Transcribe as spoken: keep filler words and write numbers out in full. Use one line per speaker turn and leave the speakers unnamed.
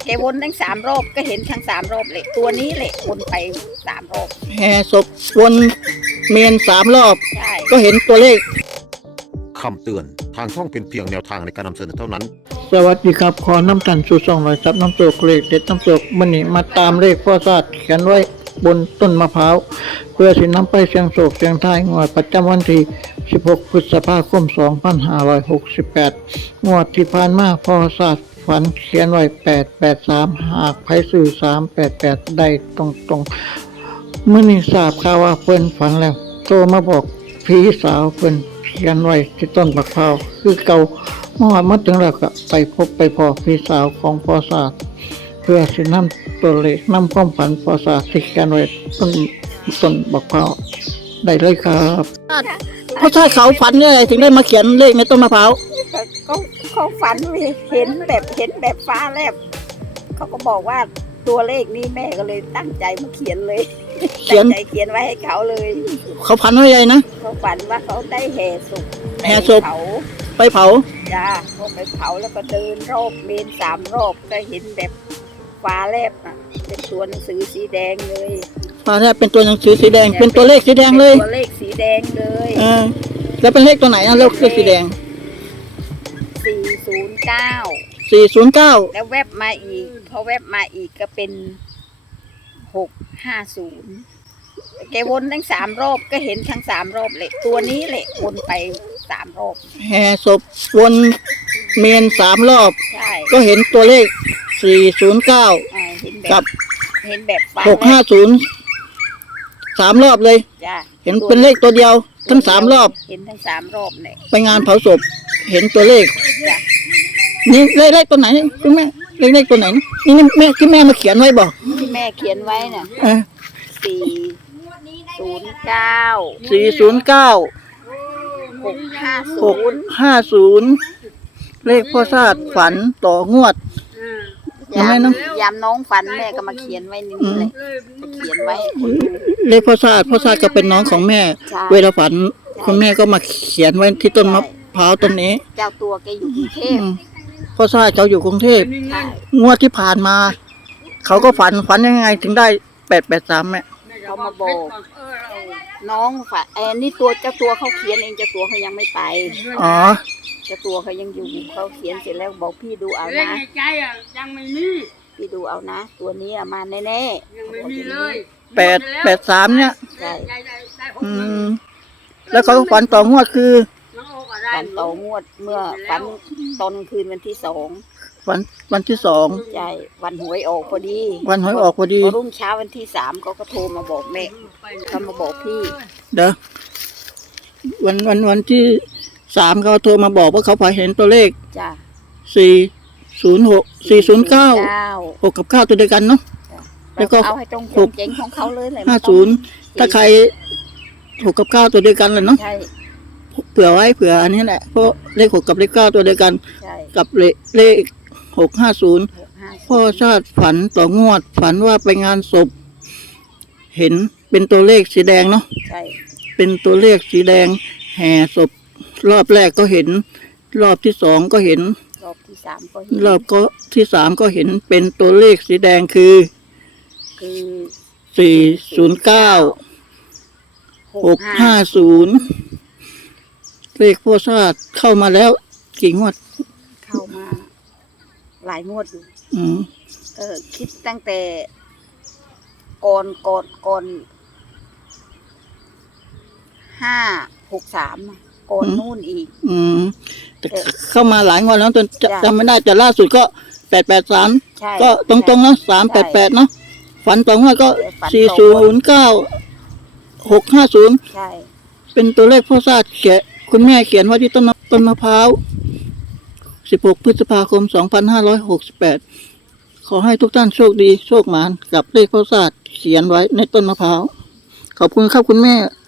แกวนทั้งสามรอบก็เห็นทั้งสามรอบเลยตัวนี้แหละวนไปสามรอบ
แห่ศพวนเมนสามรอบ
ใช่
ก็เห็นตัวเลข
คำเตือนทางช่องเป็นเพียงแนวทางในการนำเสนอเท่านั้น
สวัสดีครับขอน้ำตันสู่สองร้อยซับน้ำตกเลขเด็ดน้ำตกมันนี่มาตามเลขพ่อศาสตร์เขียนไว้บนต้นมะพร้าวเพื่อสินำไปเสียงโศกเสียงทายงวดประจำวันที่สิบหกพฤษภาคมสองพันห้าร้อยหกสิบแปดงวดที่ผ่านมาพ่อศาสตร์ฝันเขียนไว้แปดแปดสามหากไผซื้อสามแปดแปดได้ตรงตรงเมื่อนี้ทราบข่าวว่าเพิ่นฝันแล้วโทรมาบอกพี่สาวเพิ่นเขียนไว้ที่ต้นมะพร้าวคือเก่าเมื่อมาถึงแล้วก็ไปพบไปพอพี่สาวของพ่อศาสตร์เพื่อสินำตัวเลขนำความฝันพ่อศาสตร์ที่เขียนไว้ต้นต้นมะพร้าวได้เลยครับเพราะถ้าเขาฝันเนี่ยอะไรถึงได้มาเขียนเลขในต้นมะพร้าว
เขาเขาฝันเห็นแบบเห็นแบบฟ้าแลบเขาก็บอกว่าตัวเลขนี้แม่ก็เลยตั้งใจมาเขียนเลย
เขียน
ใจเขียนไว้ให้เขาเลย
เขาฝันว่าไงนะ
เขาฝันว่าเขาได้แห่ศพ
แห่ศพไปเผา
จ้าเขาไปเผาแล้วก็เดินรอบเมนสามรอบก็เห็นแบบฟ้าแลบอ่ะเป็นตัวหนังสือสีแดงเลย
ฟ้าแลบเป็นตัวหนังสือสีแดงเป็นตัวเลขสีแดงเลย
ตัวเลขสีแดงเลย
เออแล้วเป็นเลขตัวไหนนะเลขสีแดง
สี่ศูนย์เก้า
สี่ศูนย์เก้า
แล้วแวบมาอีกพอแวบมาอีกก็เป็นหกห้าศูนย์แกวนทั้งสามรอบก็เห็นทั้งสามรอบเลยตัวนี้แหละวนไปสามรอบ
แห่ศพวนเมนสามรอบ
ใช่
ก็เห็นตัวเลขสี่ศูนย์เก้ากับ
เห็นแบบ
หกห้าศูนย์สามรอบเลยเห็นเป็นเลขตัวเดียวทั้งสามรอบ
เห็นทั้งสามรอบเลย
ไปงานเผาศพเห็นตัวเลขนี่เลขเลขตัวไหนคุณแม่เลขเลขตัวไหนนี่แม่ที่แม่มาเขียนไว้บอก
ที่แม่เขียนไว้น่ะสี่ศูนย์เก้า
สี่ศูนย์เก้า
หกห้าศู
นย์ห้าศูนย์เลขพ่อศาสตร์ฝันต่องวด
ยามน้องยามน้องฝันแม่ก็มาเขียนไว้นี่เลยเขียนไว้
เลขพ่อศาสตร์พ่อศาสตร์ก็เป็นน้องของแม่เวลาฝันคุณแม่ก็มาเขียนไว้ที่ต้นมะพร้าวต้นนี้
เจ้าตัวแกอยู่กรุงเทพ
พ่อศาสตร์เขาอยู่กรุงเทพงวดที่ผ่านมาเขาก็ฝันฝันยังไงถึงได้แปดแปดสามแม่
เขามาบอกน้องฝันเอ็นี่ตัวเจ้าตัวเขาเขียนเองเจ้าตัวเขายังไม่ไป
อ๋อ
เจ้าตัวเขายังอยู่เขาเขียนเสร็จแล้วบอกพี่ดูเอานะใจอ่ะยังไม่มีพี่ดูเอานะตัวนี้มาแน่แน่ยังไม่มีเลย
แปดแปดสามเนี่ย
ใช่
อืมแล้วเขาฝันต่องวดคือ
ฝันต่องวดเมื่อฝันตอนคืนวันที่สอง
วันวันที่สอง
ใช่วันหวยออกพอดี
วันหวยออกพอดี
พอรุ่งเช้าวันที่สามเขาก็โทรมาบอกแม่เขามาบอกพี่
เด้อวันวันวันที่สามเขาโทรมาบอกว่าเขาฝันเห็นตัวเลข
จ้ะ
สี่ศูนย์หกสี่ศูนย์เก้าหกกับเก้าตัวเดียวกันเนาะ
แล้วก็เอาให้ตรงหกเจ๋งของเขาเลยเลย
ห้าศูนย์ถ้าใครหกกับเก้าตัวเดียวกันเลยเนาะเผื่อไว้เผื่ออันนี้แหละเพราะเลขหกกับเลขเก้าตัวเดียวกันกับเลขเลขหกห้าศูนย์พ่อชาติฝันต่องวดฝันว่าไปงานศพเห็นเป็นตัวเลขสีแดงเนาะเป็นตัวเลขสีแดงแห่ศพรอบแรกก็เห็นรอบที่สองก็เห็น
รอบที่สามก็เห็น
รอบก็ที่สามก็เห็นเป็นตัวเลขสีแดงคือ
คือ
สี่ศูนย์เก้าหกห้าศูนย์เลขพ่อชาติเข้ามาแล้วกี่งวด
เข้ามาหลายงวดอยู่
อืม
เออคิดตั้งแต่ก่อนก่อนก่อนห้าหกสามก่อนนู่นอีก
อืมแต่เข้ามาหลายงวดแล้วจนจำไม่ได้แต่ล่าสุดก็แปดแปดสามก็ตรงตรงเนาะสามแปดแปดเนาะฝันต่องวดก็สี่ศูนย์เก้าหกห้าศูนย์เป็นตัวเลขพ่อชาติเขียนคุณแม่เขียนไว้ที่ต้นต้นมะพร้าวสิบหกพฤษภาคมสองพันห้าร้อยหกสิบแปดขอให้ทุกท่านโชคดีโชคหมานกับเลขพ่อชาติเขียนไว้ในต้นมะพร้าวขอบคุณครับคุณแม่